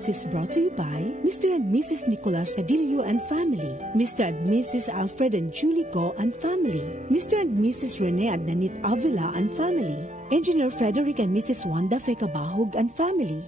This is brought to you by Mr. and Mrs. Nicolas Cadillo and family, Mr. and Mrs. Alfred and Julie Go and family, Mr. and Mrs. Rene and Nanit Avila and family, Engineer Frederick and Mrs. Wanda Fekabahog and family.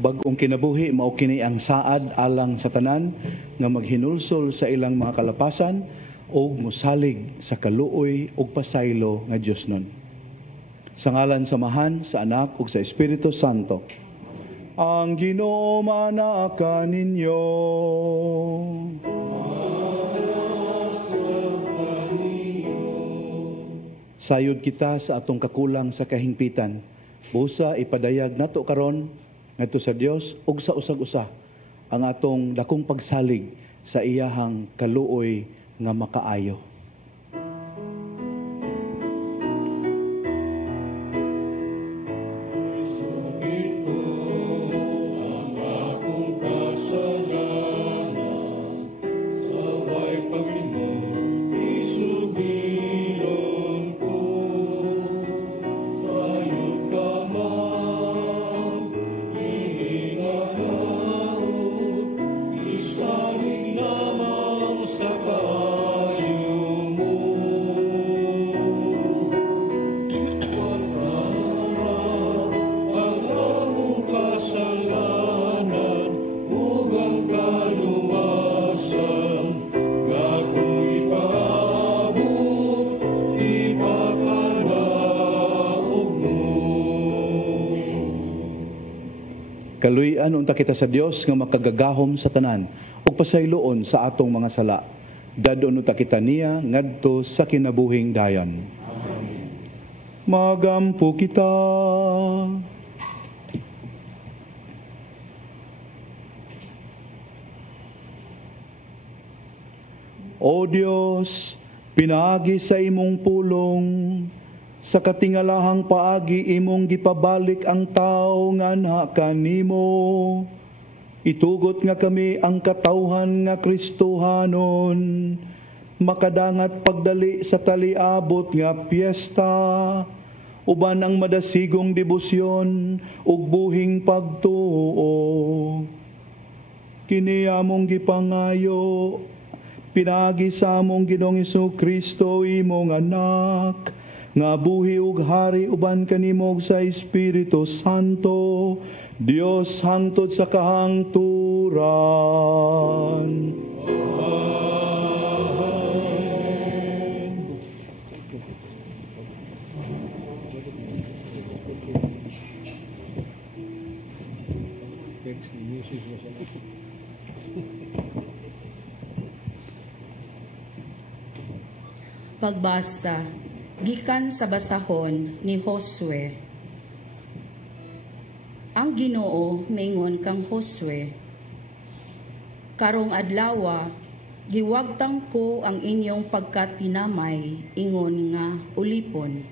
Bagong kinabuhi mao kini ang saad alang sa tanan nga maghinulsol sa ilang mga kalapasan ug mosalig sa kaluoy ug pasaylo nga Dios nun. Sa ngalan samahan sa Anak ug sa Espiritu Santo. Ang Ginoo manaka ninyo. Sayod kita sa atong kakulang sa kahingpitan. Busa ipadayag nato karon ngadto sa Dios ug sa usag-usa ang atong dakong pagsalig sa iyahang kaluoy nga makaayo. Kaluyan unta kita sa Dios nga makagagahom sa tanan ug pasayloon sa atong mga sala. Dadon unta kita niya ngadto sa kinabuhing dayon. Amen. Magampo kita. O Dios, pinaagi sa imong pulong sa katingalahang paagi imong gipabalik ang tao nga anha kanimo. Itugot nga kami ang katawhan nga Kristohanon, makadangat pagdali sa taliabot nga piyesta, uban ang madasigong debosyon ug buhing pagtuo. Kini among gipangayo, pinaagi sa among Ginoong Jesu-Kristo imong anak, nga buhi ug hari uban kanimo sa Espiritu Santo, Dios hangtod sa kahangturan. Amen. Pagbasa gikan sa basahon ni Josue. Ang Ginoo mingon kang Josue, karong adlaw giwagtang ko ang inyong pagkatinamay ingon nga ulipon.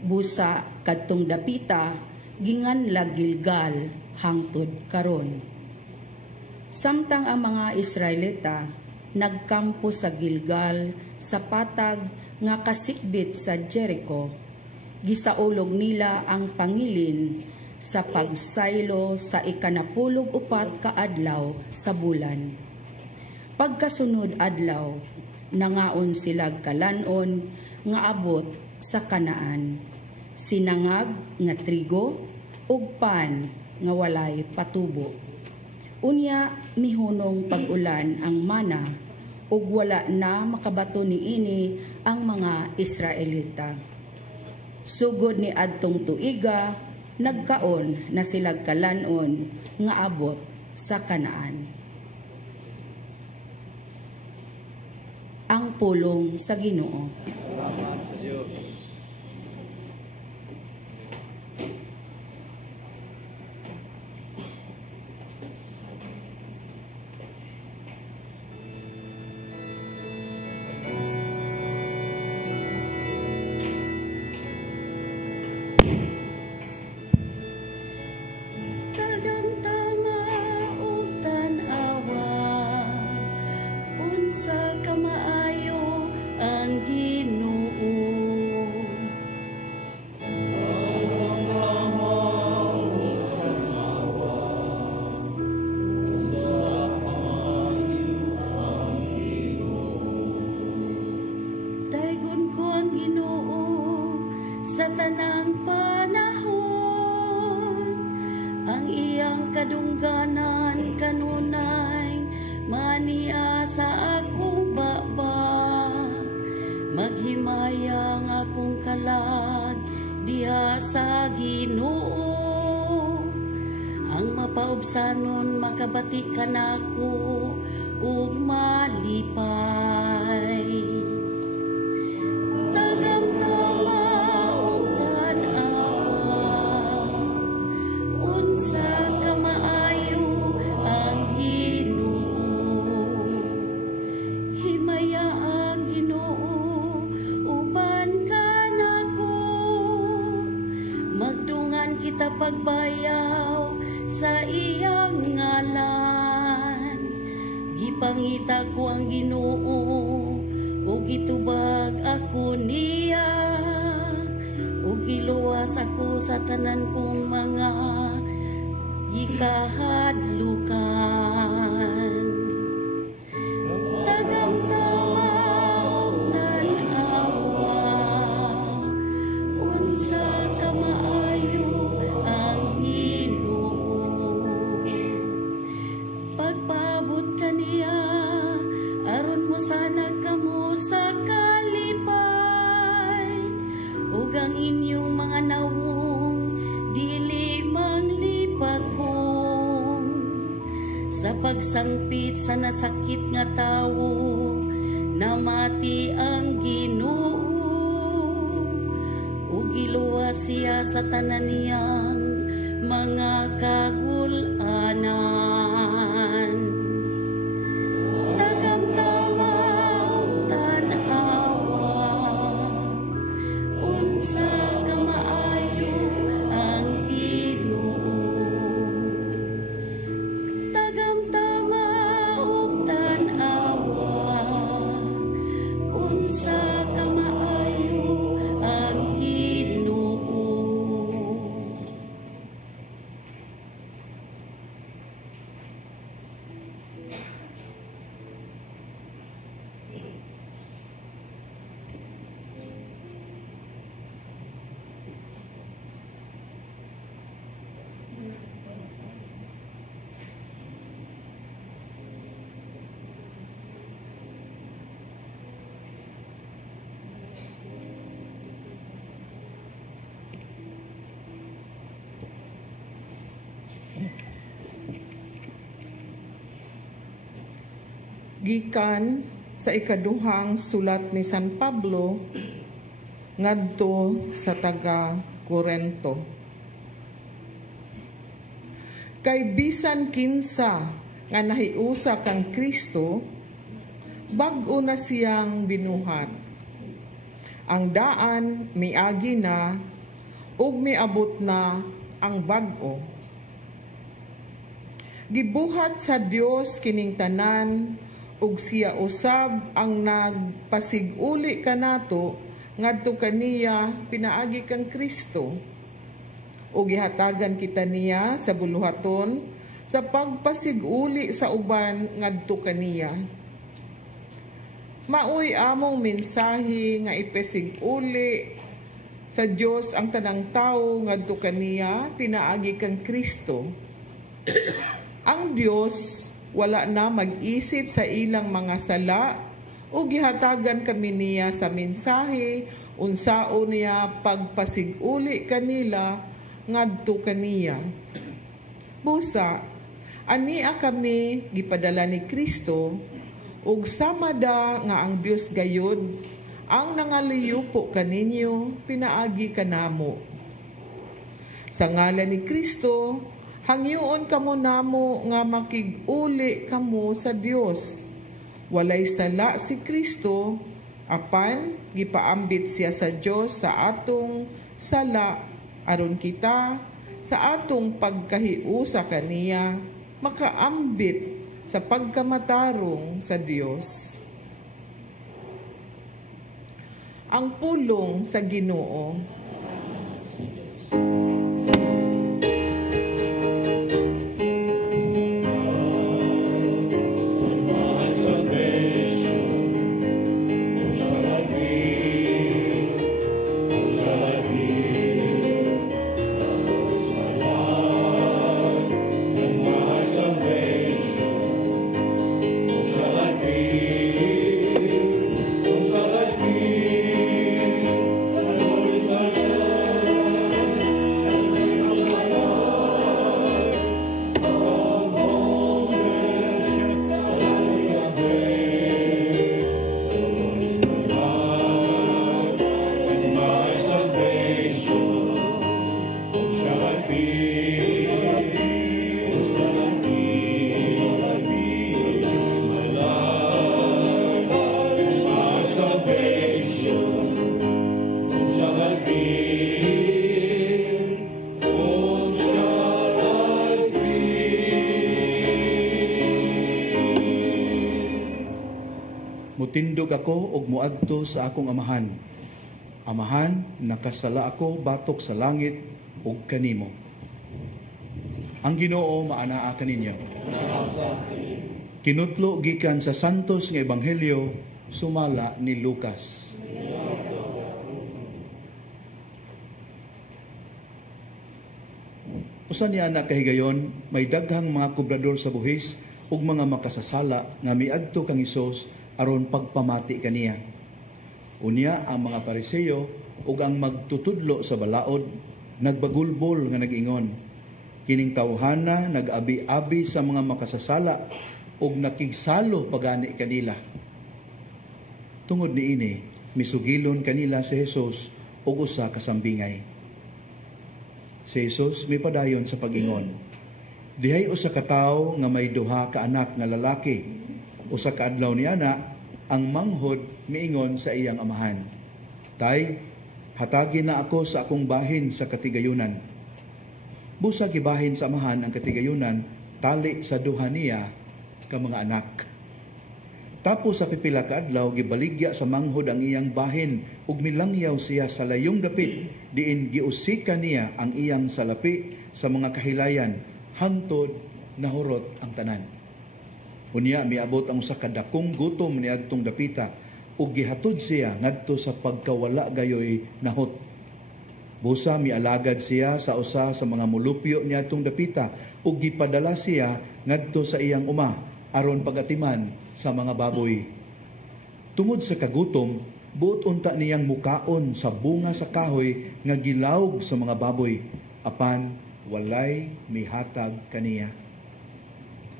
Busa kadtong dapita gingan Gilgal hangtod karon. Samtang ang mga Israelita nagkampo sa Gilgal sa patag nga kasikbit sa Jericho, gisaulog nila ang pangilin sa pagsaylo sa 14 ka adlaw sa bulan. Pagkasunod adlaw, nangaon sila kalanon nga abot sa Kanaan, sinangag nga trigo ug pan nga walay patubo. Unya mihunong pag-ulan ang mana ug wala na makabato niini ang mga Israelita. Sugod ni adtong tuiga, nagkaon na sila kalanon nga abot sa Kanaan. Ang pulong sa Ginoo. Salamat sa Diyos. Sa tanang panahon, ang iyang kadungganan kanunay mania sa akong baba. Maghimayang akong kalag diha sa Ginoo. Ang mapaubsanon makabati kanako ug malipay. Pagbayaw sa iyang ngalan, gipangita ko ang Ginoo ug gitubag ako niya, ug giluwas ako sa tanan kong mga gikahadlukan. Tagamtama ug tan-awa, unsa ka maayo ang Ginoo. Pagpaabot kaniya aron mo sana kamo sa kalipay, ug ang inyong mga nawong dili manglipagong sa pagsangpit sa nasakit nga tawo. Namati ang Ginoo ug giluwas siya sa tanan niyang mga kagul-anan. Tagamtama ug tan-awa, unsa ka maayo ang Ginoo. Tagamtama ug tan-awa, unsa ka maayo ang Ginoo. Gikan sa ikaduhang sulat ni San Pablo ngadto sa taga Corinto. Kay bisan kinsa nga nahiusa kang Kristo, bag-o na siyang binuhat. Ang daan miagi na ug miabot na ang bag-o. Gibuhat sa Dios kining tanan ug siya usab ang nagpasiguli kanato ngadto kaniya pinaagi kang Kristo. Ug gihatagan kita niya sa buluhaton sa pagpasiguli sa uban ngadto kaniya. Maoy among mensahe nga ipasiguli sa Dios ang tanang tawo ngadto kaniya pinaagi kang Kristo. Ang Dios wala na mag-isip sa ilang mga sala o gihatagan kami niya sa mensahe unsaon niya pagpasiguli kanila ngadto kaniya. Busa, ania kami gipadala ni Kristo ug samada nga ang Dios gayud ang nangaliyupo kaninyo pinaagi kanamo. Sa ngalan ni Kristo, hangyoon kamo namo nga makig-uli kamo sa Dios. Walay sala si Kristo, apan gipaambit siya sa Dios sa atong sala aron kita sa atong pagkahiusa kaniya makaambit sa pagkamatarong sa Dios. Ang pulong sa Ginoo. Mutindog ako og muadto sa akong amahan. Amahan, nakasala ako batok sa langit ug kanimo. Ang Ginoo maanaa kaninyo. Kinutlo gikan sa santos nga ebanghelyo sumala ni Lucas. Usa niya na kahigayon, may daghang mga kubrador sa buhis ug mga makasasala nga miadto kang Hesus aron pagpamati kaniya. Unya ang mga Pariseo ug ang magtutudlo sa balaod nagbagulbol nga nag-ingon. Kining tawhana nag-abi-abi sa mga makasasala ug nakigsalo pagani kanila. Tungod niini, misugilon kanila si Hesus ug usa ka sambingay. Si Hesus mipadayon sa pag-ingon. Dihay usa ka tawo nga may duha ka anak nga lalaki. Usa ka adlaw niya na ang manghod miingon sa iyang amahan. Tay, hatagin na ako sa akong bahin sa katigayunan. Busa gibahin sa amahan ang katigayunan tali sa duha niya ka mga anak. Tapos sa pipila ka adlaw gibaligya sa manghod ang iyang bahin ug milangyaw siya sa layong dapit diin giusika niya ang iyang salapi sa mga kahilayan hangtod nahurot ang tanan. Unya miabot ang usa ka dakong gutom niadtong dapita ug gihatod siya ngadto sa pagkawala gayoy nahot. Busa mialagad siya sa usa sa mga mulupyo niadtong dapita ug gipadala siya ngadto sa iyang uma aron pagatiman sa mga baboy. Tungod sa kagutom, buot unta niyang mukaon sa bunga sa kahoy nga gilawg sa mga baboy apan walay mihatag kaniya.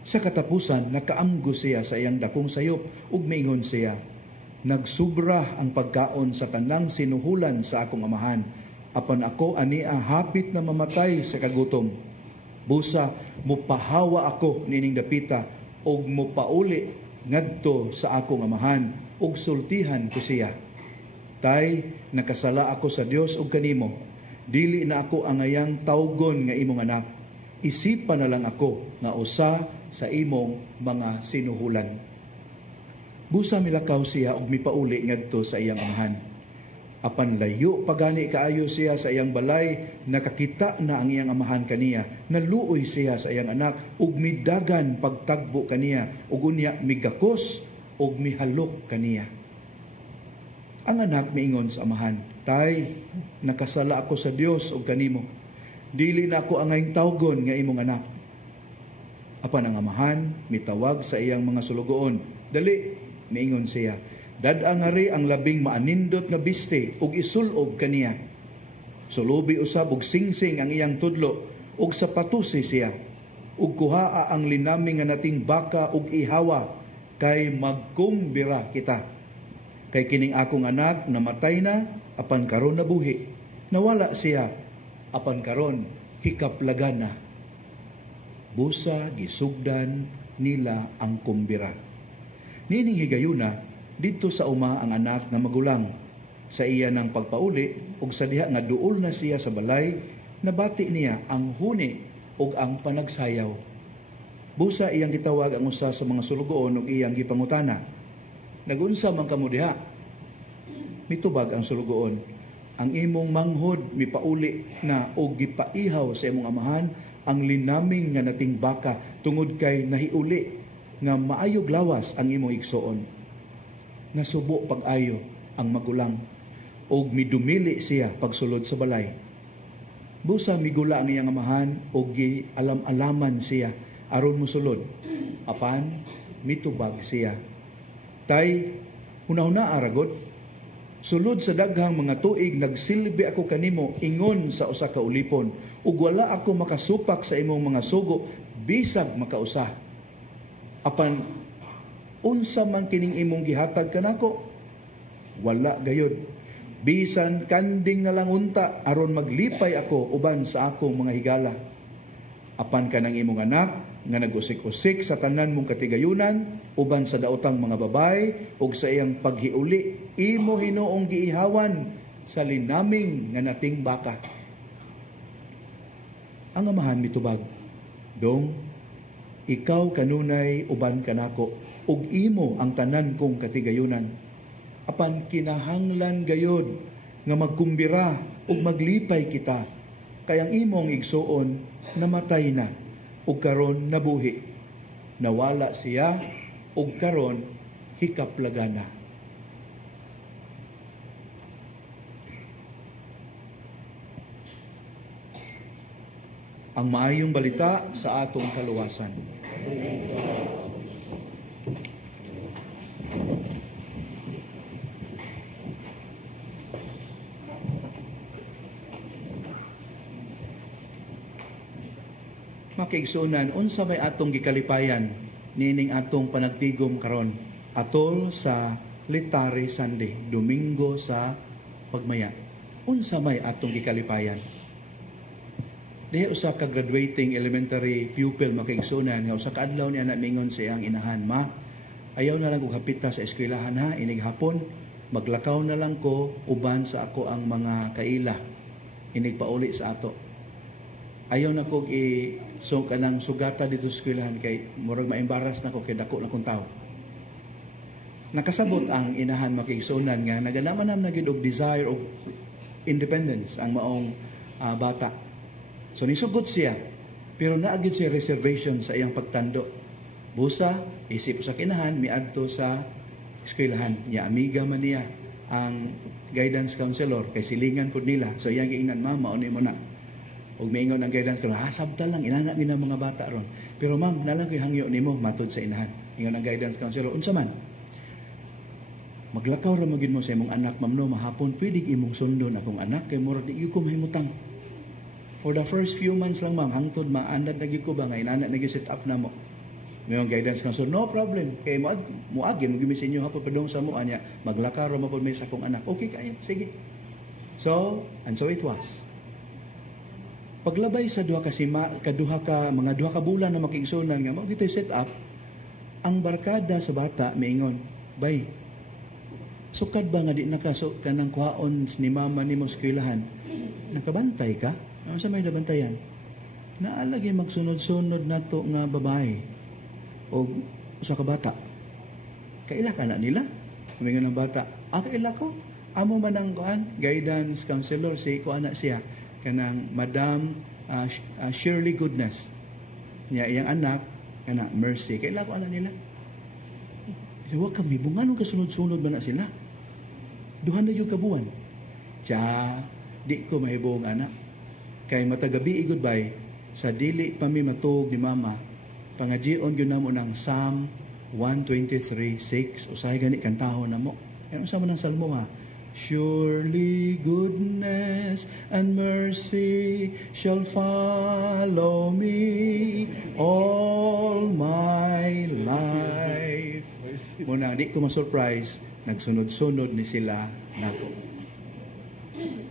Sa katapusan, nakaamgo siya sa iyang dakong sayop ug miingon siya, nagsubra ang pagkaon sa tanang sinuhulan sa akong amahan, apan ako ania hapit na mamatay sa kagutom. Busa, mupahawa ako nining dapita ug mupauli ngadto sa akong amahan ug sultihan ko siya. Tay, nakasala ako sa Dios ug kanimo. Dili na ako ang ayang tawgon nga imong anak. isipa na lang ako nga usa sa imong mga sinuhulan. Busa milakaw siya og mipauli ngadto sa iyang amahan. Apan layo pagani kaayo siya sa iyang balay, nakakita na ang iyang amahan kaniya, naluoy siya sa iyang anak ug midagan pagtagbo kaniya ug unya migakos ug mihalok kaniya. Ang anak miingon sa amahan, "Tay, nakasala ako sa Dios ug kanimo. Dili na ako angay tawgon nga imong anak." Apan ang amahan mitawag sa iyang mga sulugoon, "Dali," miingon siya, "dad-a ngari ang labing maanindot nga biste ug isulob kaniya." Sulubi usab og singsing ang iyang tudlo ug sapatusi siya. Ug kuhaa ang linaming nga nating baka ug ihawa kay magkumbira kita. Kay kining akong anak namatay na, apan karon nabuhi. Nawala siya, apan karon hikaplagan na. Busa gisugdan nila ang kumbira. Nining higayuna, dito sa uma ang anak na magulang. Sa iya ng pagpauli, ug sa diha nga duol na siya sa balay, nabati niya ang huni ug ang panagsayaw. Busa iyang gitawag ang usa sa mga sulugoon ug iyang gipangutana, "Nagunsa man kamo diha?" Mitubag ang sulugoon, "Ang imong manghod mipauli na og gipaihaw sa imong amahan ang linaming nga nating baka tungod kay nahiuli nga maayog lawas ang imong igsoon." Nasubo pag-ayo ang magulang og midumili siya pagsulod sa balay. Busa migula ang iyang amahan og gialam-alaman siya aron mosulod. Apan mitubag siya, "Tay, hunahuna aragot. Sulod sa daghang mga tuig nagsilbi ako kanimo ingon sa usa ka ulipon ug wala ako makasupak sa imong mga sugo bisag makausa. Apan unsa man kining imong gihatag kanako? Wala gayud. Bisan kanding na lang unta aron maglipay ako uban sa akong mga higala. Apan kanang imong anak nga nag-usik-usik sa tanan mong katigayunan uban sa daotang mga babay ug sa iyang paghiuli, imo hinuong giihawan sa linaming nga nating baka." Ang amahan mitubag, "Dong, ikaw kanunay uban kanako ug imo ang tanan kong katigayunan. Apan kinahanglan gayod nga magkumbira ug maglipay kita, kay ang imong igsuon namatay na ug karon nabuhi. Nawala siya ug karon hikaplagan na." Ang maayong balita sa atong kaluwasan. Makaigsunan, unsa may atong gikalipayan nining atong panagtigom karon atol sa Litari Sunday, Domingo sa pagmaya. Unsa may atong gikalipayan? Diha usa ka graduating elementary pupil makaigsunan nga usa ka adlaw niya na mingon sa iyang inahan, "Ma, ayaw na lang kog hapita sa eskwelahan ha, inig hapon maglakaw na lang ko uban sa ako ang mga kaila. Inig pauli sa ato. Ayaw na kog so kanang sugata dito sa eskwelahan kay murag maembaras na ko kay dako na kong tao." Nakasabot ang inahan makigsunan nga naganaman na gyud og desire og independence ang maong bata. So nisugod siya, pero naagid siya reservation sa iyang pagtando. Busa, isip sa kinahan, miadto sa eskwelahan. Niya amiga man niya ang guidance counselor, kay silingan po nila. So iyang giingnan, "Ma'am, mauni mo na." Og maingon ang guidance counselor, sabta lang, inana ng mga bata ron. Pero ma'am, nalang ko'y hangyo nimo matud sa inahan. Ingon ang guidance counselor, "Unsa man? Maglakaw ra magid mo sa imong anak, ma'am, no, mahapon pwede imong sundon akong anak kay murag di ko mahimutang. For the first few months lang, ma'am, hangtod maandad na gyud ko ba nga inana na set up na mo." Ngayon guidance counselor, "No problem. Kay muagi mo gimi sa inyo hapon padung sa mo anya, maglakaw ra mapod may sa akong anak." Okay kayo, sige. So, and so it was. Paglabay sa mga duha ka bulan na makigsunan nga mao gitoy set up, ang barkada sa bata miingon, "Bay, sukad ba nga di nakasok ka ng kuhaon ni mama ni mo eskwelahan? Nakabantay ka? Ano sa may nabantayan?" Naalagi magsunod-sunod na to nga babae o usa ka bata. Kaila ka na nila? Kumingon ng bata, kaila ko. Amo man ang guidance counselor, si ko anak siya, kanang Madam Shirley Goodness. Niya iyang anak, kana Mercy. Kaila ko anak nila? Huwag kami, bunganong kasunod-sunod ba na sila? Duhan na yung kabuan. Di ko mahibong anak. Kay matagabi goodbye, sa dili pa mi matug ni mama, pangajion yun na mo ng Psalm 123:6. Usahay gani kantahon na mo. Ano sa mo ng salmo ha? Surely goodness and mercy shall follow me all my life. Muna, di ko ma-surprise, nagsunod-sunod ni sila nako.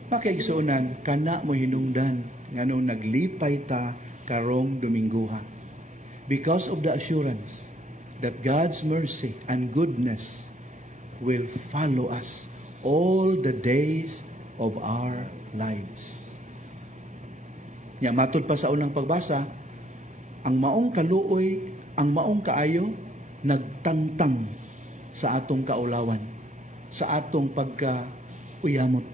Makigsuunan, kana mo hinungdan, nganong naglipay ta karong Domingguha. Because of the assurance that God's mercy and goodness will follow us all the days of our lives. Nya matud pa sa unang pagbasa, ang maong kaluoy, ang maong kaayo, nagtangtang sa atong kaulawan, sa atong pagkauyamot.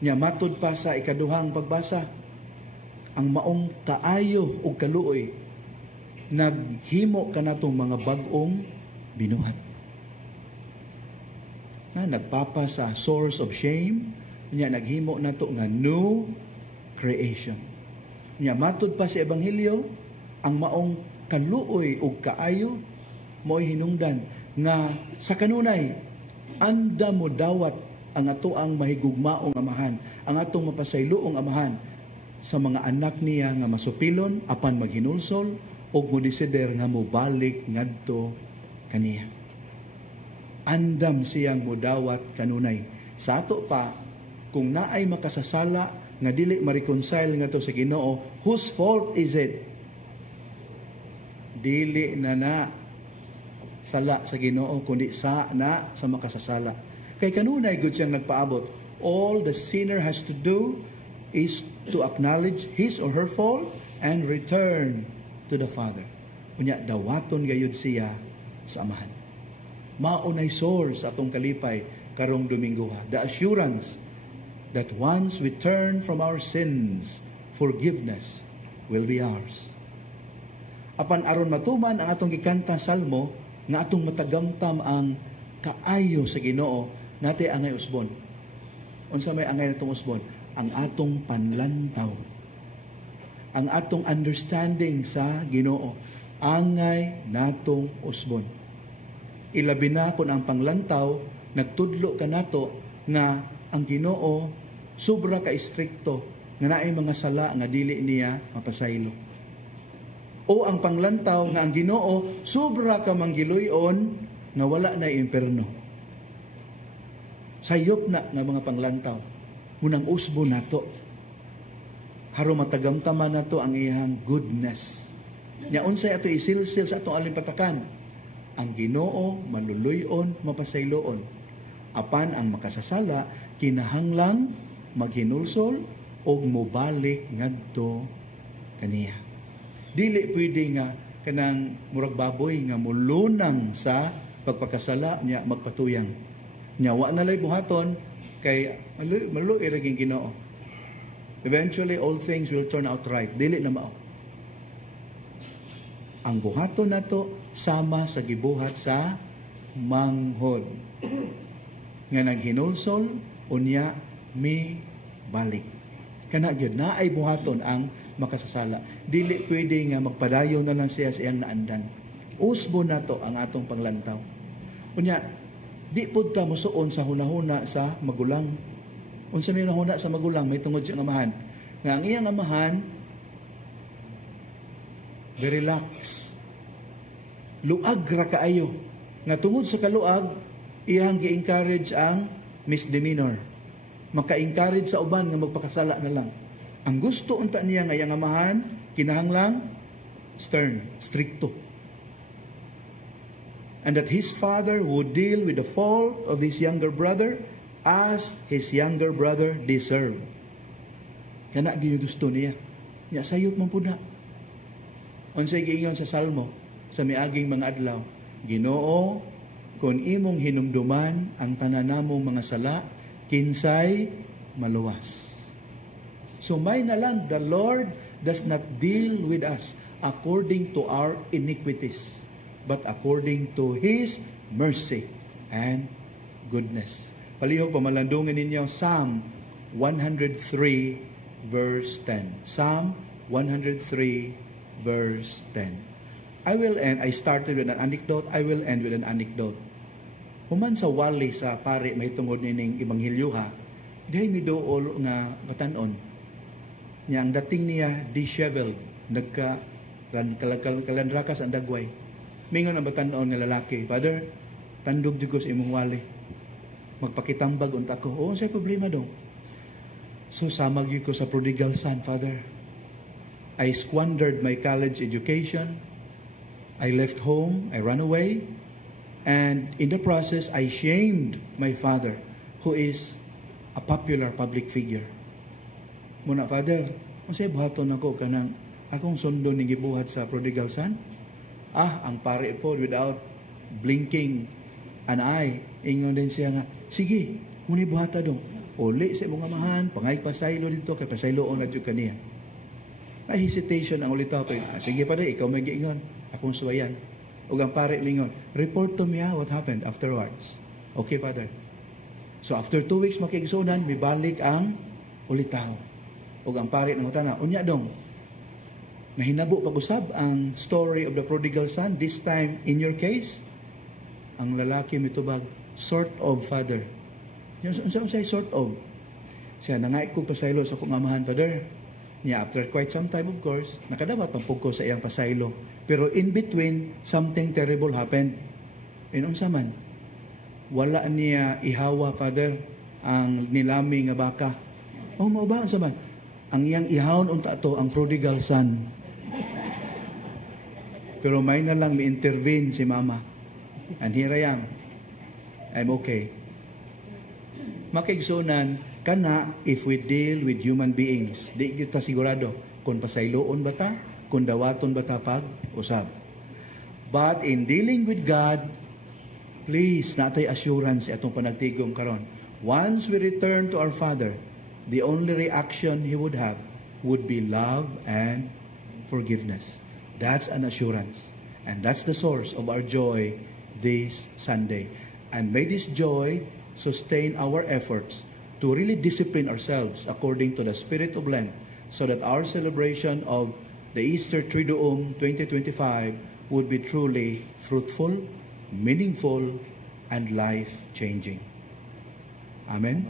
Nya matud pa sa ikaduhang pagbasa, ang maong kaayo o kaluoy, naghimo kanatong mga bag-ong binuhat. Nagpapa sa source of shame, nya naghimo nato nga new creation. Nya matud pa sa ebanghelyo, ang maong kaluoy o kaayo mo'y hinungdan nga sa kanunay anda mo dawat ang atoang mahigugmaong amahan, ang atong mapasayloong amahan sa mga anak niya nga masupilon apan maghinulsol o modesider nga mobalik ngadto kaniya. Andam siyang mudawat kanunay. Sa ato pa, kung naay makasasala nga dili ma-reconcile nga to sa Ginoo, whose fault is it? Dili na sala sa Ginoo, kundi sa makasasala. Kay kanunay gud siyang nagpaabot. All the sinner has to do is to acknowledge his or her fault and return to the Father. Unya dawaton gayud siya sa amahan. Maunay source atong kalipay karong Domingguha. The assurance that once we turn from our sins, forgiveness will be ours. Apan aron matuman ang atong gikanta salmo nga atong matagamtam ang kaayo sa Ginoo, nate angay usbon. Unsa may angay natong usbon? Ang atong panlantaw. Ang atong understanding sa Ginoo, angay natong usbon. Ilabi na kung ang panglantaw nagtudlo ka nato nga ang Ginoo sobra ka istrikto nga naay mga sala nga dili niya mapasaylo. O ang panglantaw nga ang Ginoo sobra ka manggiloy-on nga wala na imperno. Sayop na nga mga panglantaw. Munang usbo nato. Haro matagamtaman nato ang iyang goodness. Nya unsay ato isilsil sa atong alimpatakan. Ang Ginoo maluluyon, mapasayloon. Apan ang makasasala kinahanglang maghinulsol o mobalik ngadto kaniya. Dili pwede nga kanang murag baboy nga mulunang sa pagpakasala niya magpatuyang. Nyawa na lay buhaton kay maluoy raging Ginoo. Eventually all things will turn out right. Dili na mao. Ang buhaton nato sama sa gibuhat sa manghod. Nga naghinulsol unya mi balik. Kana gyud naay buhaton ang makasasala. Dili pwede nga magpadayon na lang siya sa iyang naandan. Usbo nato ang atong panglantaw. Unya di pud ta mosuon sa hunahuna sa magulang. Unsa may hunahuna sa magulang, may tungod siyang amahan. Nga ang iyang amahan very relax. Luag ra kaayo. Nga tungod sa kaluag, iyang gi-encourage ang misdemeanor. Maka-encourage sa uban nga magpakasala na lang. Ang gusto unta niya nga iyang amahan, kinahanglang stern, stricto. And that his father would deal with the fault of his younger brother as his younger brother deserved. Kana gyud gusto niya. Nya sayop man pud na. Unsay giingon sa Salmo sa miaging mga adlaw, Ginoo, kung imong hinumduman ang tanan namong mga sala, kinsay maluwas. So may na lang, the Lord does not deal with us according to our iniquities, but according to His mercy and goodness. Palihog pamalandungan ninyo Psalm 103 verse 10. Psalm 103 verse 10. I started with an anecdote, I will end with an anecdote. Human sa wali sa pare may tungod nining Ebanghelyo ha, dihay midool nga batanon. Nya ang dating niya disheveled, kalandrakas ang dagway. Mingon ang batanon nga lalaki, Father, tandog jud ko sa imong wali. Magpakitambag unta ko. Oo, say problema dong. So samag ko sa prodigal son, Father. I squandered my college education. I left home, I ran away, and in the process, I shamed my father, who is a popular public figure. Muna, Father, masaya buhaton ako kanang akong sundo ni gibuhat sa prodigal son? Ang pare po, without blinking an eye, ingon din siya nga, sige, muna buhata dong. Uli sa mga amahan, pangay pasaylo dito, kay pasayloon na dyan kaniya. May hesitation ang ulitaw pa. Sige pa rin, ikaw may giingon. Akong suwayan. Ug ang pare mingon, report to me what happened afterwards. Okay, Father. So after 2 weeks makigsunan, mibalik ang ulitaw. Ug ang pare nang utana, unya dong. Nahinabo pag-usab ang story of the prodigal son. This time, in your case, ang lalaki mitubag, sort of, Father. Unsay sort of? Siya, nangay ko pasaylo sa kong amahan, Father. Niya, after quite some time, of course, nakadawat ang pugko sa iyang pasaylo. Pero in between, something terrible happened. And unsa man, wala niya ihawa, Father, ang nilami nga baka. Mao ba, unsa man? Ang iyang ihawon unta ato ang prodigal son. Pero may na lang mi-intervene si Mama. And here I am. I'm okay. Makigsunan, kana if we deal with human beings, di kita sigurado kung pasayloon ba ta, kung dawaton ba ta pag-usab. But in dealing with God, please, natay assurance atong panagtigom karon. Once we return to our Father, the only reaction He would have would be love and forgiveness. That's an assurance. And that's the source of our joy this Sunday. And may this joy sustain our efforts to really discipline ourselves according to the spirit of Lent, so that our celebration of the Easter Triduum 2025 would be truly fruitful, meaningful, and life-changing. Amen?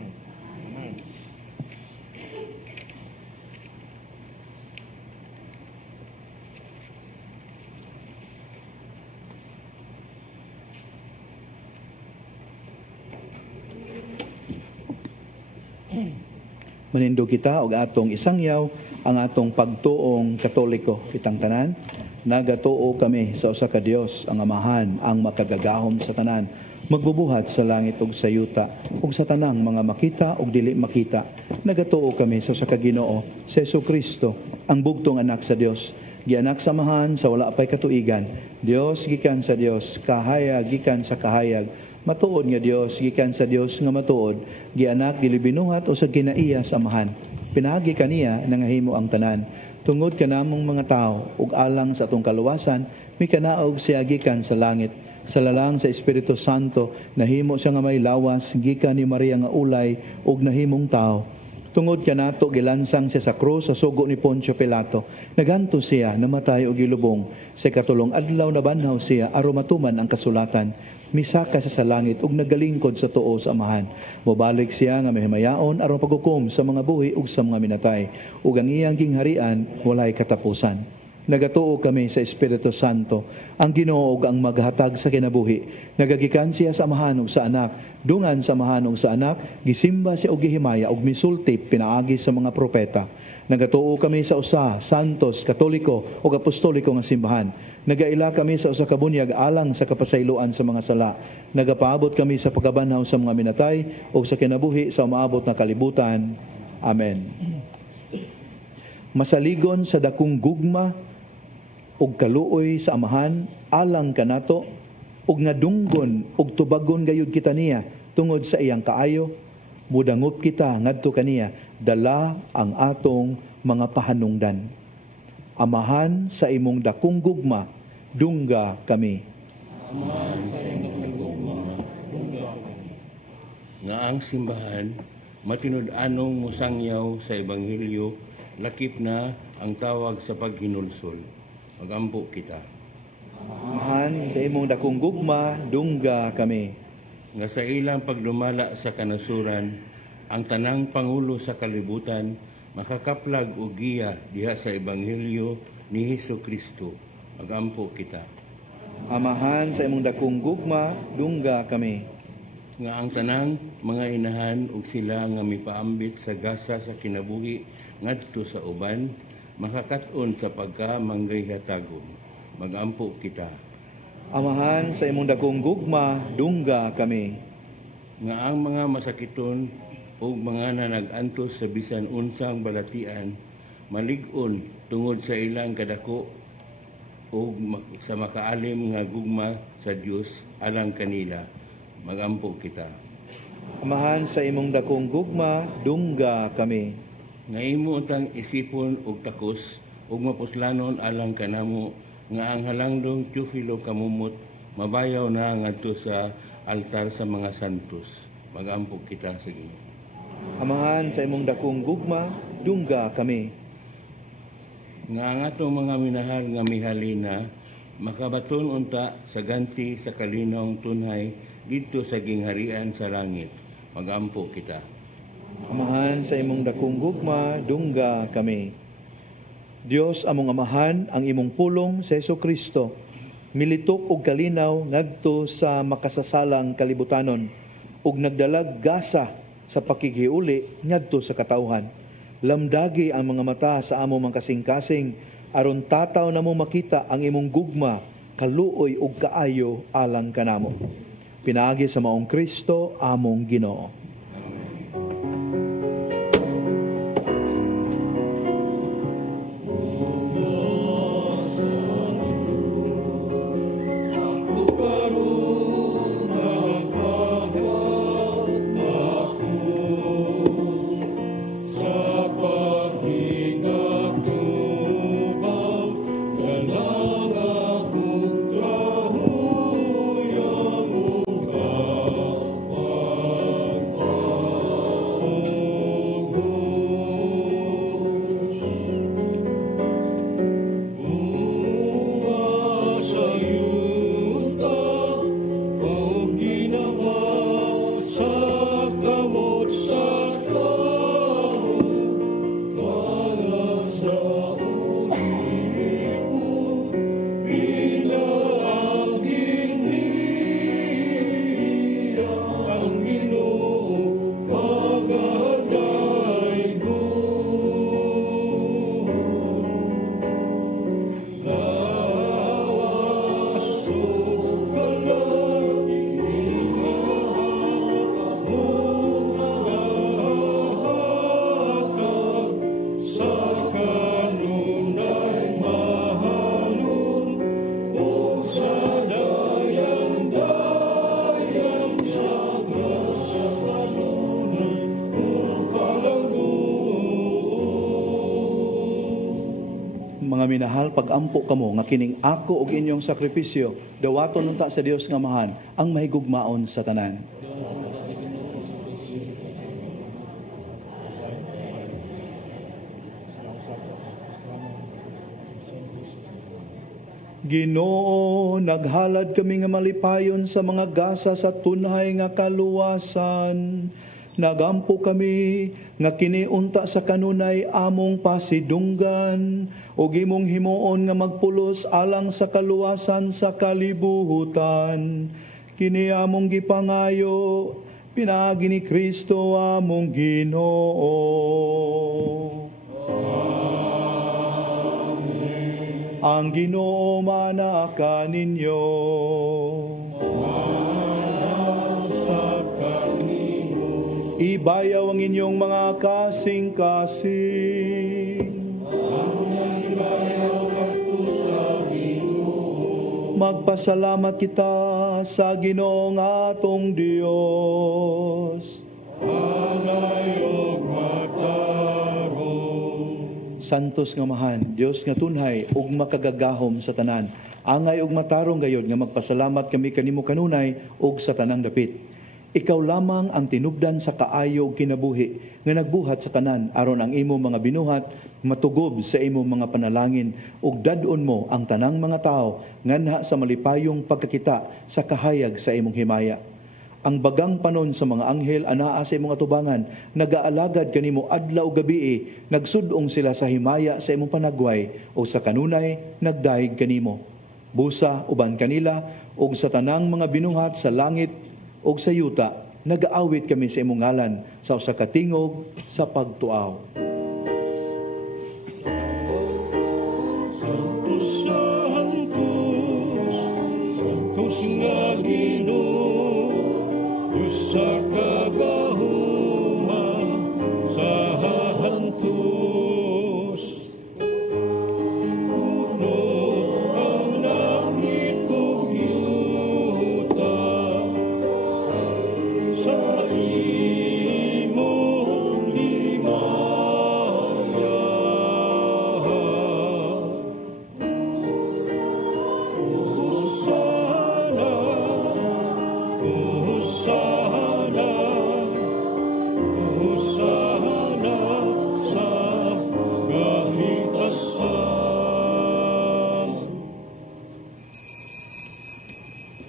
Manindo kita og atong isangyaw ang atong pagtuong Katoliko kitang tanan. Nagatuo kami sa usa ka Dios, ang Amahan, ang makagagahom sa tanan, magbubuhat sa langit ug sa yuta, ug sa tanang mga makita ug dili makita. Nagatuo kami sa usa ka Ginoo, sa Jesucristo, ang bugtong anak sa Dios, gianak sa Amahan sa wala pay katuigan. Dios gikan sa Dios, kahayag gikan sa kahayag. Matuod nga Dios, gikan sa Dios nga matuod, gianak dili binuhat o sa kinaiya sa Amahan. Pinagi kaniya nangahimo ang tanan. Tungod kanamong mga tao ug alang sa atong kaluwasan, mikanaog siya gikan sa langit. Sa lalang sa Espiritu Santo, nahimo siya nga may lawas gikan ni Maria nga ulay ug nahimong tao. Tungod kanato gilansang siya sa krus sa sugo ni Poncio Pilato. Naganto siya, namatay og gilubong. Sa katulong adlaw na banhaw siya aron matuman ang kasulatan. Misaka siya sa langit ug nagalingkod sa tuo sa Amahan. Mobalik siya nga mahimayaon aron paghukom sa mga buhi ug sa mga minatay. Ug ang iyang gingharian walay katapusan. Nagatuo kami sa Espiritu Santo, ang Ginoo ug ang maghatag sa kinabuhi. Nagagikan siya sa Amahan ug sa Anak. Dungan sa Amahan ug sa Anak, gisimba siya ug gihimaya ug misulti pinaagi sa mga propeta. Nagatuo kami sa usa, santos, katoliko ug apostoliko nga simbahan. Nagaila kami sa usa ka bunyag alang sa kapasayloan sa mga sala. Nagapaabot kami sa pagkabanhaw sa mga minatay ug sa kinabuhi sa umaabot na kalibutan. Amen. masaligon sa dakong gugma ug kaluoy sa amahan alang kanato, ug nadunggon ug tubagon gayud kita niya tungod sa iyang kaayo, mudangop kita ngadto kaniya dala ang atong mga pahanungdan. Amahan sa imong dakong gugma, dungga kami. Nga ang simbahan matinud-anong musangyaw sa ebanghelyo, lakip na ang tawag sa paghinulsol. Magampo kita. Amahan sa imong dakong gugma, dungga kami. Nga sa ilang pagdumala sa kanasuran, ang tanang pangulo sa kalibutan makakaplag og giya diha sa ebanghelyo ni Hesukristo. Magampo kita. Amahan sa imong dakong gugma, dungga kami. Nga ang tanang mga inahan ug sila nga mipaambit sa gasa sa kinabuhi ngadto sa uban, makakat-on sa pagkamanggayhatagom. Magampo kita. Amahan sa imong dakong gugma, dungga kami. Nga ang mga masakiton ug mga nanag-antos sa bisan unsang balatian, malig-on tungod sa ilang kadako ug sa makaalim nga gugma sa Dios alang kanila. Magampo kita. Amahan sa imong dakong gugma, dungga kami. Nga imo utang isipon ug takos ug mapuslanon alang kanamo, nga ang halangdong Teofilo kamumot mabayaw na ngadto sa altar sa mga santos. Magampo kita sa Ginoo. Amahan sa imong dakong gugma, dungga kami. Nga ang atong mga minahal nga mihalina makabaton unta sa ganti sa kalinong tunhay dito sa gingharian sa langit. Magampo kita. Amahan sa imong dakong gugma, dungga kami. Dios among amahan, ang imong pulong sa Hesukristo, militok og kalinaw ngadto sa makasasalang kalibutanon, ug nagdalag gasa sa pakighiuli ngadto sa katawhan. Lamdagi ang mga mata sa among mga kasing-kasing, aron tataw na mo makita ang imong gugma, kaluoy ug kaayo alang kanamo. Pinaagi sa maong Kristo among Ginoo. Mga minahal, pag-ampo kamo nga kining ako ug inyong sakripisyo, dawaton unta sa Dios nga amahan ang mahigugmaon sa tanan. Ginoo, naghalad kami nga malipayon sa mga gasa sa tunhay nga kaluwasan. Nagampo kami nga kiniunta sa kanunay among pasidunggan ug imong himuon nga magpulos alang sa kaluwasan sa kalibutan. Kini among gipangayo pinaagi ni Kristo among Ginoo. Amen. Ang Ginoo manaka ninyo. Ibayaw ang inyong mga kasing-kasing. Magpasalamat kita sa Ginoong atong Dios. Santos nga mahan, Dios nga tunhay ug makagagahom sa tanan. Angay ug matarong gayod nga magpasalamat kami kanimo kanunay ug sa tanang dapit. Ikaw lamang ang tinubdan sa kaayo ug kinabuhi nga nagbuhat sa tanan aron ang imo mga binuhat matugob sa imo mga panalangin ug dadon mo ang tanang mga tao nganha sa malipayong pagkakita sa kahayag sa imong himaya. Ang bagang panon sa mga anghel anaa sa imong atubangan, nagaalagad kanimo adlaw gabi, nagsudong sila sa himaya sa imong panagway o sa kanunay nagdaig kanimo. Busa uban kanila ug sa tanang mga binuhat sa langit ug sa yuta, nagaawit kami sa imong ngalan sa usa ka tingog sa pagtuaw. Santos, Santos, Santos nga Ginoo, sa kagahuman sa hantos. Puno ang langit kong yuta sa imong himaya.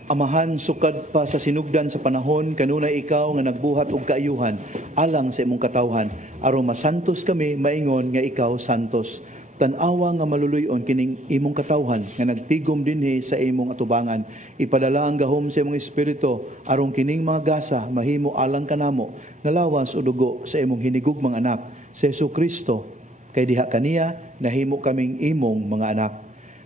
Amahan, sukad pa sa sinugdan sa panahon, kanunay ikaw nga nagbuhat og kaayuhan alang sa imong katawhan. Aron masantos kami, maingon nga ikaw santos. Tan-awa nga maluluyon kining imong katawhan nga nagtigom dinhi sa imong atubangan. Ipadala ang gahom sa imong espiritu aron kining mga gasa mahimo alang kanamo nga lawas o dugo sa imong hinigugmang anak, si Jesucristo. Kay diha kaniya nahimo kaming imong mga anak.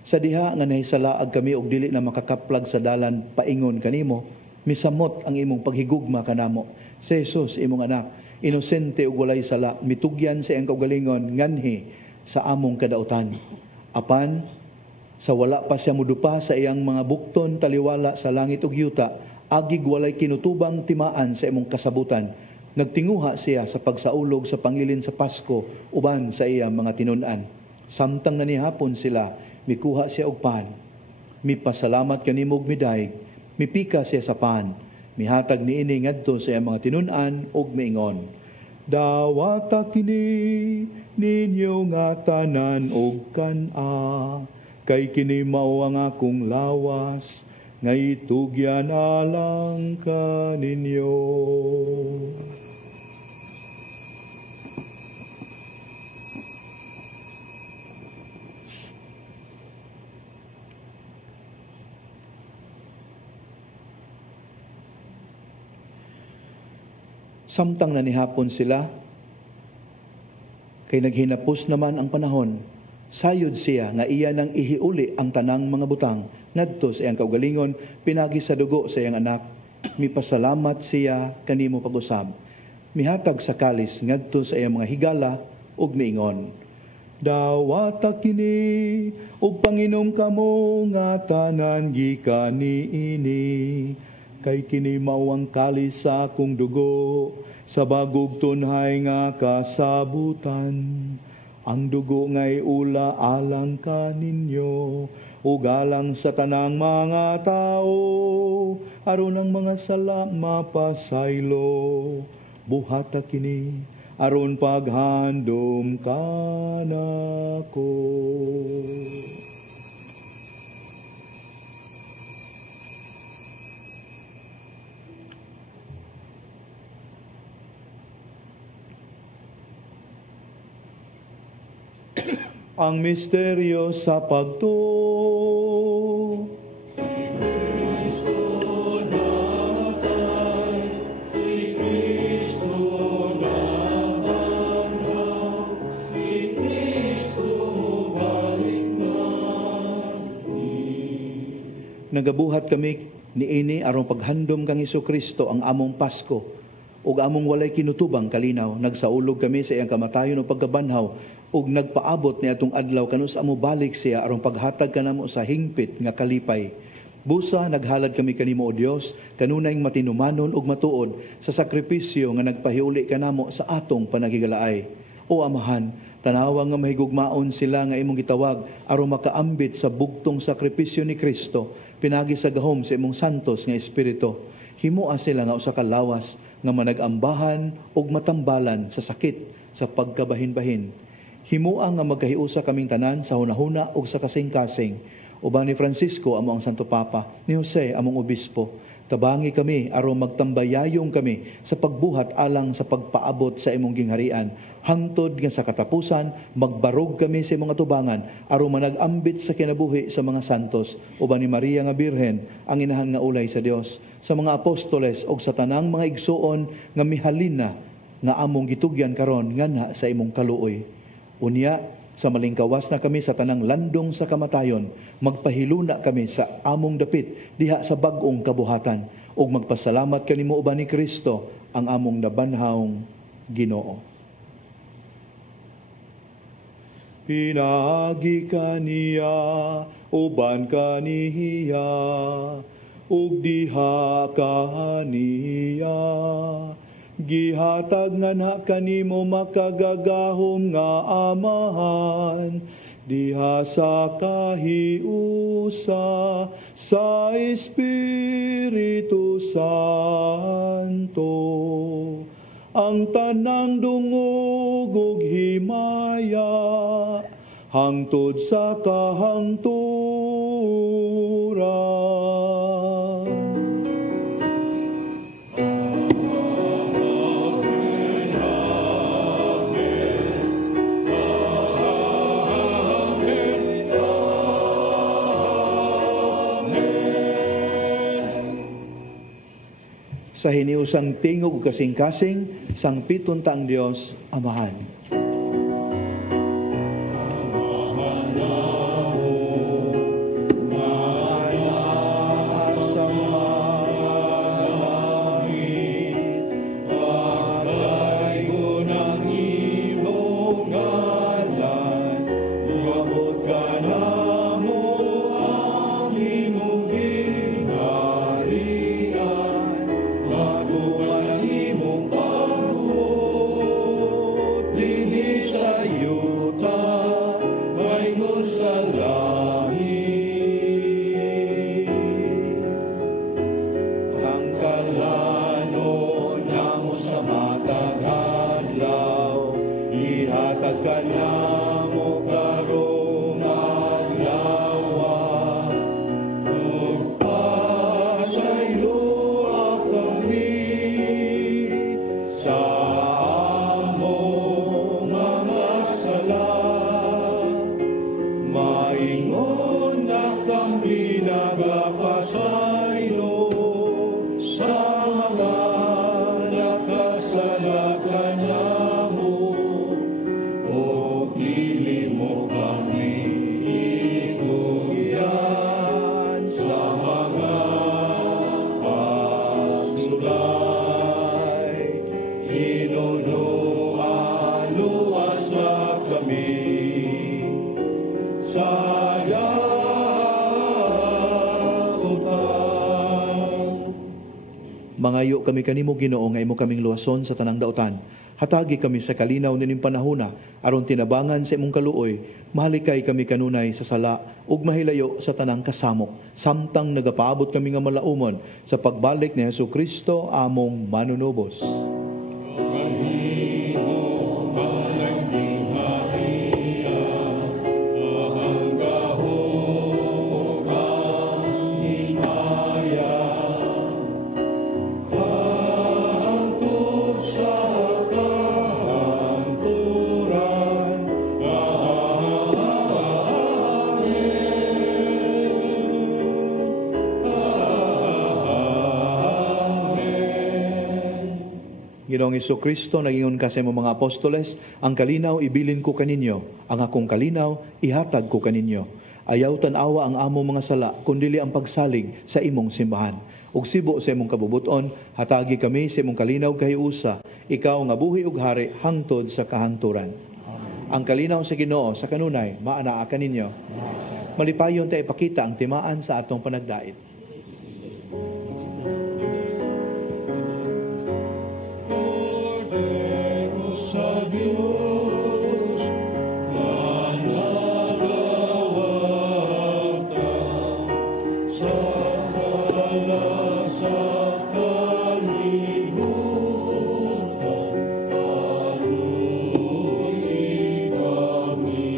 Sa diha nga nahisalaag kami og dili na makakaplag sa dalan paingon kanimo, misamot ang imong paghigugma kanamo. Si Jesus imong anak, inosente ug walay sala, mitugyan sa iyang kaugalingon nganhi sa among kadautan. Apan sa wala pa siya mudupa sa iyang mga bukton taliwala sa langit ug yuta, agig walay kinutubang timaan sa imong kasabutan. Nagtinguha siya sa pagsaulog sa pangilin sa Pasko uban sa iyang mga tinun-an. Samtang nanihapon sila, mikuha siya og pan. Mipasalamat kanimo og midaig, mipika siya sa pan. Mihatag niini ngadto sa iyang mga tinun-an og miingon, dawata kini ninyo nga tanan og kan-a, kay kini mao ang akong lawas, nga itugyan alang kaninyo. Samtang nanihapon sila, kay naghinapos naman ang panahon, sayod siya nga iya nang ihiuli ang tanang mga butang ngadto sa iyang kaugalingon, pinagi sa dugo sa iyang anak. Mipasalamat siya kanimo pag-usab. Mihatag sa kalis ngadto sa iyang mga higala ug miingon, dawata kini ug panginom kamo nga tanan gikan niini, kay kini mao ang kalis sa akong dugo sa bagog tunhay nga kasabutan. Ang dugo nga'y ula alang kaninyo ug alang sa tanang mga tao, aron ang mga sala mapasaylo. Buhata kini aron paghandom kanako. Ang misteryo sa pagtuo. Si Kristo namatay, si Kristo nabanhaw, si Kristo balik Nagabuhat kami niini aron paghandom kang Hesukristo ang among Pasko. ug among walay kinutubang kalinaw, nagsaulog kami sa iyang kamatayon o pagkabanhaw, ug nagpaabot ni atong adlaw kanus amo balik siya aron paghatag kanamo sa hingpit nga kalipay. Busa naghalad kami kanimo o Dios, kanunay matinumanon ug matuod sa sakripisyo nga nagpahiuli kanamo sa atong panagigalaay. O Amahan, tanawa nga mahigugmaon sila nga imong gitawag aron makaambit sa bugtong sakripisyo ni Kristo, pinagi sa gahom sa imong santos nga espiritu. Himoa sila nga usa ka lawas nga managambahan ug matambalan sa sakit sa pagkabahin-bahin. Himoa nga magkahiusa kaming tanan sa hunahuna ug sa kasing-kasing. Uban ni Francisco amo ang Santo Papa, ni Jose among obispo. Tabangi kami aron magtambayayong kami sa pagbuhat alang sa pagpaabot sa imong gingharian. Hangtod nga sa katapusan, magbarog kami sa imong atubangan aron manag-ambit sa kinabuhi sa mga santos. Uban ni Maria nga Birhen, ang inahan nga ulay sa Dios, sa mga apostoles o sa tanang mga igsuon nga mihalina nga among gitugyan karon nganha sa imong kaluoy. Unya, sa malingkawas na kami sa tanang landong sa kamatayon, magpahiluna kami sa among dapit diha sa bag-ong kabuhatan, ug magpasalamat kanimo uban ni Kristo, ang among nabanhawng Ginoo. Pinagi kaniya, uban kaniya, ug diha kaniya. Gihatag nga na kanimo makagagahom nga Amahan, diha sa kahiusa sa Espiritu Santo. Ang tanang dungog ug himaya, hangtod sa kahangturan. Sa hiniusang tingog kasing-kasing, sang pituntaang Diyos, Amahan. Mangayo kami kanimo Ginoo nga imo kaming luwason sa tanang daotan. Hatagi kami sa kalinaw nining panahona aron tinabangan sa imong kaluoy. Mahalikay kami kanunay sa sala ug mahilayo sa tanang kasamok. Samtang nagapaabot kami nga malaumon sa pagbalik ni Hesukristo among manunubos. Ginoong Hesukristo, nagingon ka sa mga apostoles, ang kalinaw ibilin ko kaninyo, ang akong kalinaw ihatag ko kaninyo. Ayaw tanawa ang among mga sala, kundili ang pagsalig sa imong simbahan. Ug sibo sa imong kabubuton, hatagi kami sa imong kalinaw kahiusa, ikaw nga buhi ug hari hangtod sa kahangturan. Ang kalinaw sa Ginoo sa kanunay maanaa kaninyo. Malipayon ta ipakita ang timaan sa atong panagdait. Cordero sa Diyos, na nagawata sa sala sa kalibutan, panuhi kami.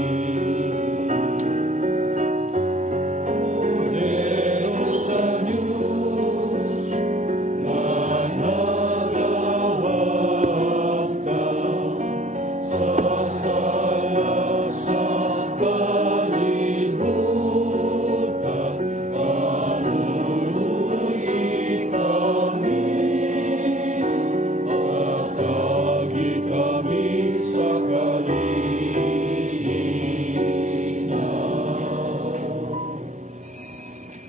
Cordero sa Diyos, na nagawata sa sala sa kalibutan, panuhi kami, patagi kami sa kalinaw.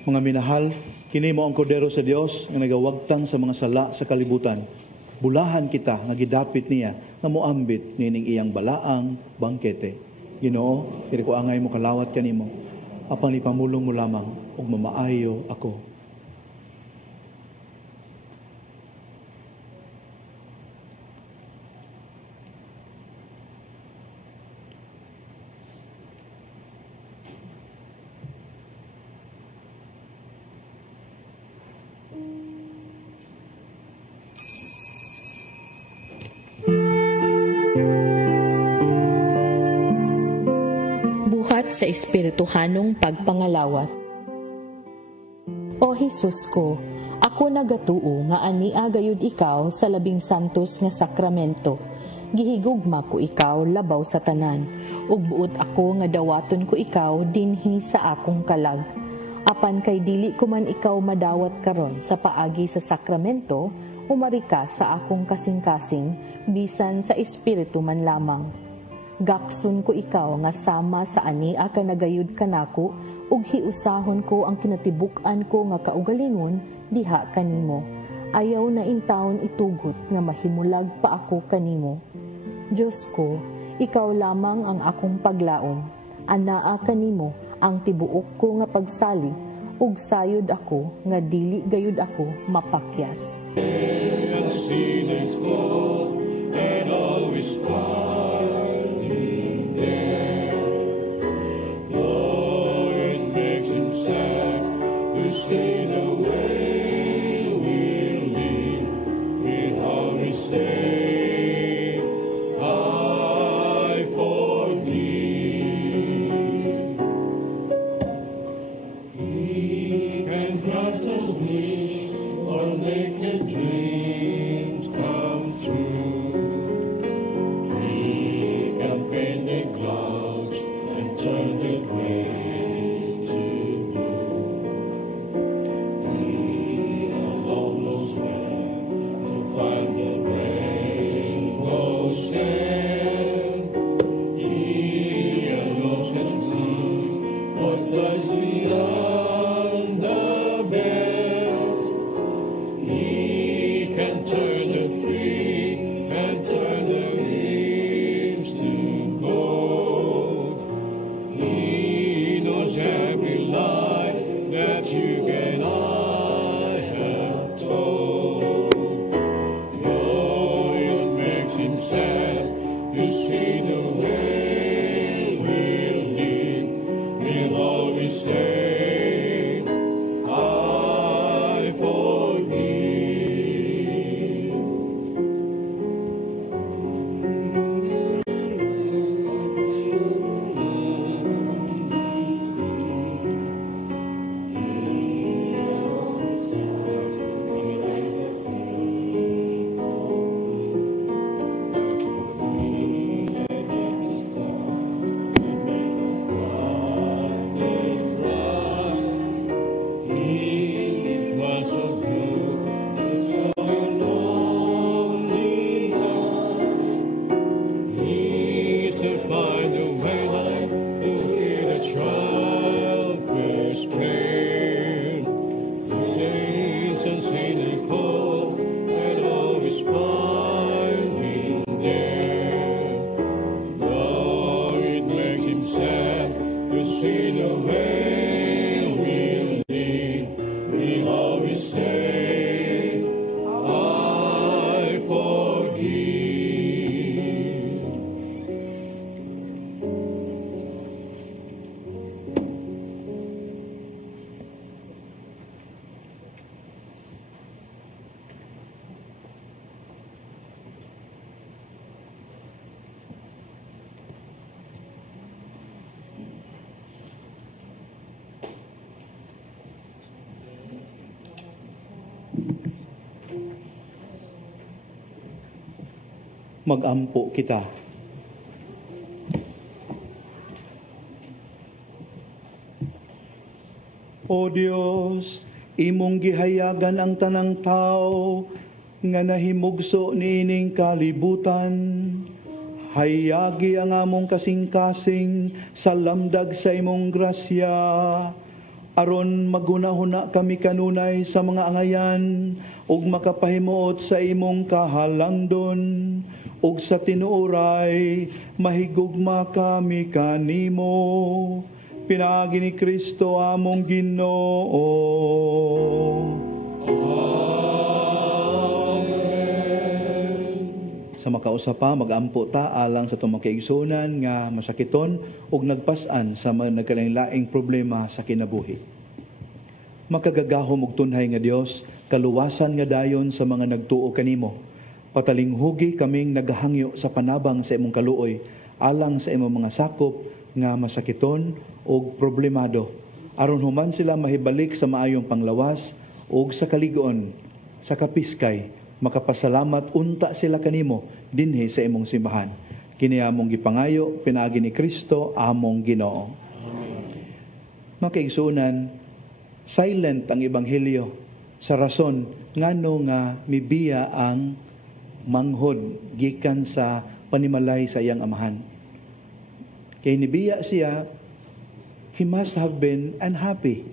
Mga minahal, kini mo ang kordero sa Dios nga nagawagtang sa mga sala sa kalibutan. Bulahan kita nga gidapit niya nga moambit nining iyang balaang bangkete. Ginoo, diri ko angay mo kalawat kanimo. Apan ipamulong mo lamang ug mamaayo ako. Buhat sa espirituhanong pagpangalawat. O Jesus ko, ako nagatuo nga ania gayud ikaw sa labing santos nga sakramento. Gihigugma ko ikaw labaw sa tanan, ug buot ako nga dawaton ko ikaw dinhi sa akong kalag. Apan kay dili ko man ikaw madawat karon sa paagi sa sakramento, umari ka sa akong kasing-kasing, bisan sa espiritu man lamang. Gakson ko ikaw nga sama sa ania ka nagayud kanako, ug hiusahon ko ang kinatibuk-an ko nga kaugalingon diha kanimo. Ayaw na intawon itugot nga mahimulag pa ako kanimo. Diyos ko, ikaw lamang ang akong paglaom. Anaa kanimo ang tibuok ko nga pagsali, ug sayod ako nga dili gayud ako mapakyas. And sinners go, and always standing there. Lord makes him sad to see the way we live, with how we say, I forgive. He can grant us wish or make the dreams come true. He can paint the clouds and turn the gray to blue. He alone knows where to find the rainbow's end. He alone can see what lies beyond the bend. He can turn the tree Magampo kita. O Dios, imong gihayagan ang tanang tao nga nahimugso niining kalibutan. Hayagi ang among kasing-kasing sa lamdag sa imong grasya. Aron magunahuna kami kanunay sa mga angayan ug makapahimuot sa imong kahalangdon ug sa tinuoray mahigugma kami kanimo. Pinaagi ni Kristo among Ginoo. Sa makausa pa, magampo ta alang sa itong makaigsunan nga masakiton ug nagpasan sa mga nagkalaing-laing problema sa kinabuhi. Makagagahom ug tunhay nga Dios, kaluwasan nga dayon sa mga nagtuo kanimo. Patalinghugi kaming naghahangyo sa panabang sa imong kaluoy alang sa imong mga sakop nga masakiton ug problemado. Aron human sila mahibalik sa maayong panglawas ug sa kaligon, sa kapiskay, makapasalamat unta sila kanimo dinhi sa imong simbahan. Kini among gipangayo pinaagi ni Kristo among Ginoo. Makaigsunan, silent ang ebanghelyo sa rason ngano nga mibiya ang manghod gikan sa panimalay sa iyang amahan. Kay nibiya siya, he must have been unhappy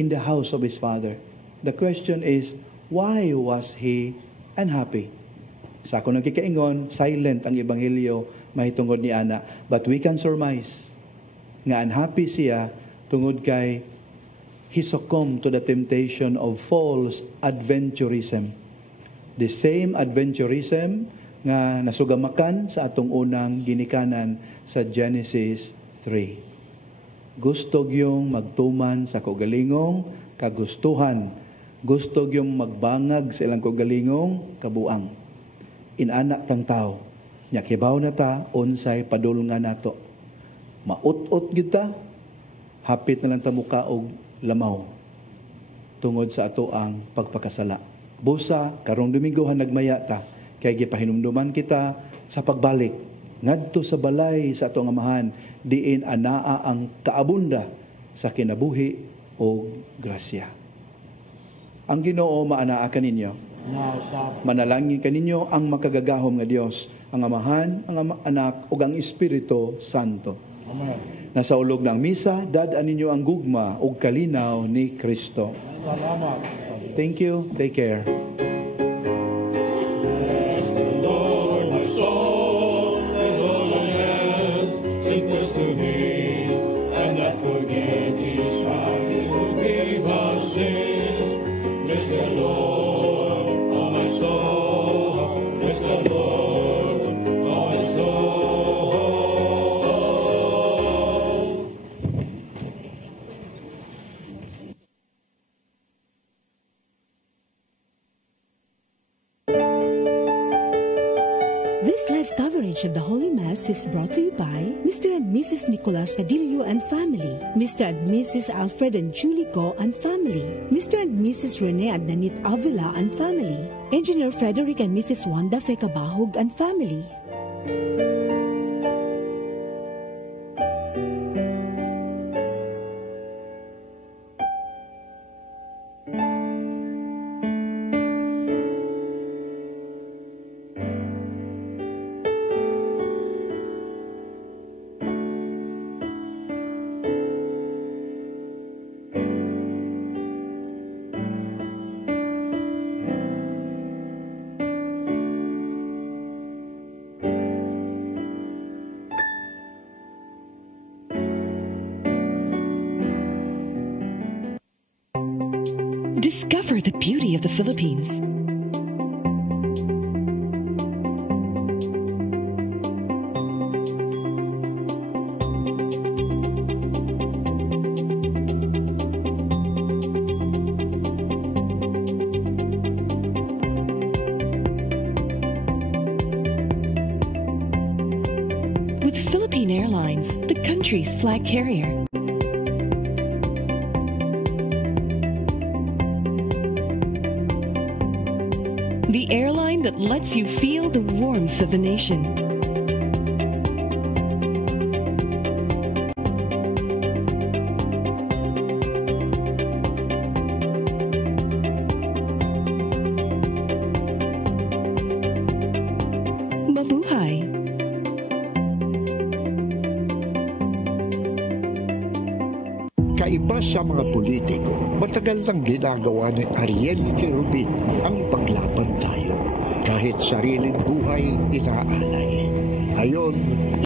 in the house of his father. The question is, why was he unhappy? Sa ako nagkikaingon, silent ang ebanghelyo mahitungod ni ana. But we can surmise nga unhappy siya tungod kay he succumbed to the temptation of false adventurism. The same adventurism nga nasugamakan sa atong unang ginikanan sa Genesis 3. Gusto gyong magtuman sa kaugalingong kagustuhan. Gusto gyong magbangag sa ilang kaugalingong kabuang. Inanak tang tao. Nyakibaw na ta, unsay padulngan nato. Maut-ut gyud ta, hapit na lang ta muka og lamaw. Tungod sa ato ang pagpakasala. Busa, karong Domingohan nagmaya ta, kay gipahinumduman kita sa pagbalik ngadto sa balay sa atong amahan diin anaa ang kaabunda sa kinabuhi o grasya. Ang Ginoo maanaa kaninyo. Manalangin kaninyo ang makagagahom nga Dios, ang amahan, ang anak ug ang Espiritu Santo. Amen. Nasa ulog ng misa, dadaan ninyo ang gugma ug kalinaw ni Kristo. Salamat. Thank you. Take care. Soul and all I am, sing praise to Him, and not forget His hand to forgive our sins. Bless the Lord, oh my soul. Bless the Lord, oh my soul. This live coverage of the Holy Mass is brought to you by Mr. and Mrs. Nicolas Adilio and family, Mr. and Mrs. Alfred and Julie Go and family, Mr. and Mrs. Rene and Nanit Avila and family, Engineer Frederick and Mrs. Wanda Fekabahog and family. Discover the beauty of the Philippines. With Philippine Airlines, the country's flag carrier. the airline that lets you feel the warmth of the nation. Mabuhay! Kaiba sa mga politiko, matagal nang ginagawa ni Ariel Querubin ang ipaglaban tayo. Kahit sariling buhay inaalay. Ngayon,